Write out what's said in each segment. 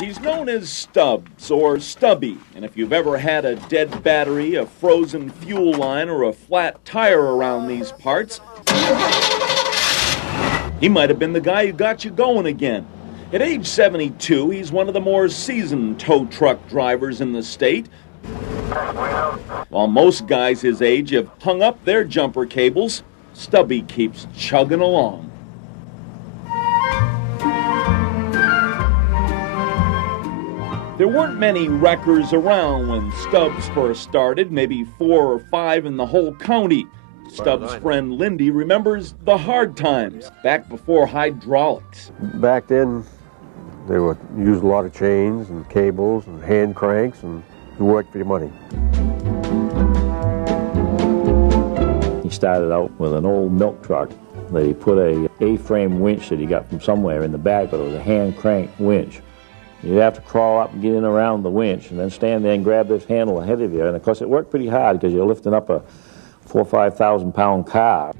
He's known as Stubbs or Stubby, and if you've ever had a dead battery, a frozen fuel line, or a flat tire around these parts, he might have been the guy who got you going again. At age 72, he's one of the more seasoned tow truck drivers in the state. While most guys his age have hung up their jumper cables, Stubby keeps chugging along. There weren't many wreckers around when Stubbs first started, maybe 4 or 5 in the whole county. Stubbs' friend Lindy remembers the hard times, back before hydraulics. Back then, they would use a lot of chains and cables and hand cranks, and you worked for your money. He started out with an old milk truck that he put a A-frame winch that he got from somewhere in the back, but it was a hand crank winch. You'd have to crawl up and get in around the winch and then stand there and grab this handle ahead of you. And of course it worked pretty hard because you're lifting up a 4,000 or 5,000 pound car.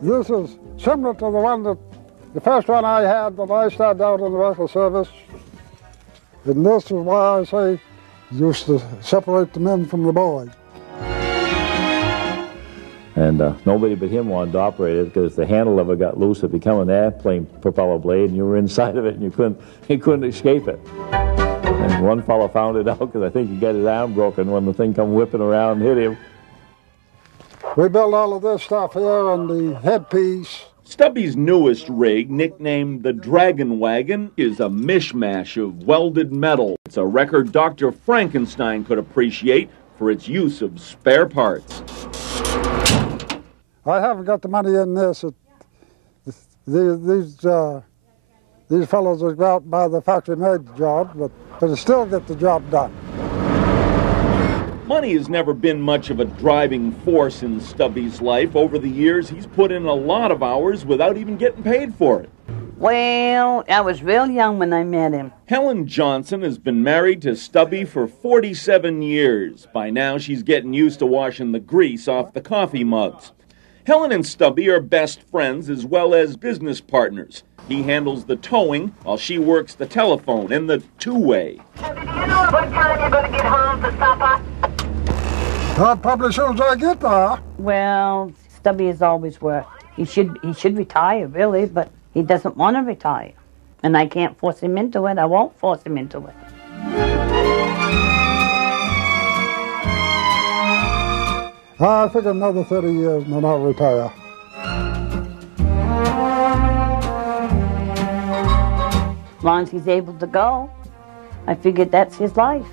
This is similar to the one the first one I had when I started out in the vehicle service. And this is why I say used to separate the men from the boys. And nobody but him wanted to operate it because the handle lever got loose. It became an airplane propeller blade, and you were inside of it, and you couldn't escape it. And one fellow found it out because I think he got his arm broken when the thing come whipping around and hit him. We built all of this stuff here on the headpiece. Stubby's newest rig, nicknamed the Dragon Wagon, is a mishmash of welded metal. It's a record Dr. Frankenstein could appreciate for its use of spare parts. I haven't got the money in this. These fellows will go out and buy the factory-made job, but they still get the job done. Money has never been much of a driving force in Stubby's life. Over the years, he's put in a lot of hours without even getting paid for it. Well, I was real young when I met him. Helen Johnson has been married to Stubby for 47 years. By now, she's getting used to washing the grease off the coffee mugs. Helen and Stubby are best friends as well as business partners. He handles the towing while she works the telephone and the two-way. Stubby, do you know what time you're going to get home for supper? Probably as soon as I get there. Well, Stubby has always worked. He should retire, really, but he doesn't want to retire. And I can't force him into it. I won't force him into it. I think another 30 years and then I'll retire. As long as he's able to go, I figured that's his life.